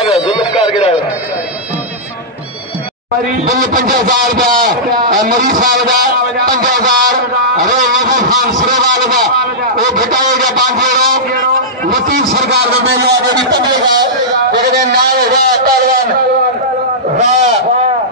Zulfikar गिराओ bill 50,000 का मरी साहब का 50,000 अरे वजूद खान सिरेवाल का वो घटाएगा 5 लतीफ सरकार का मेला आगे भी तमेगा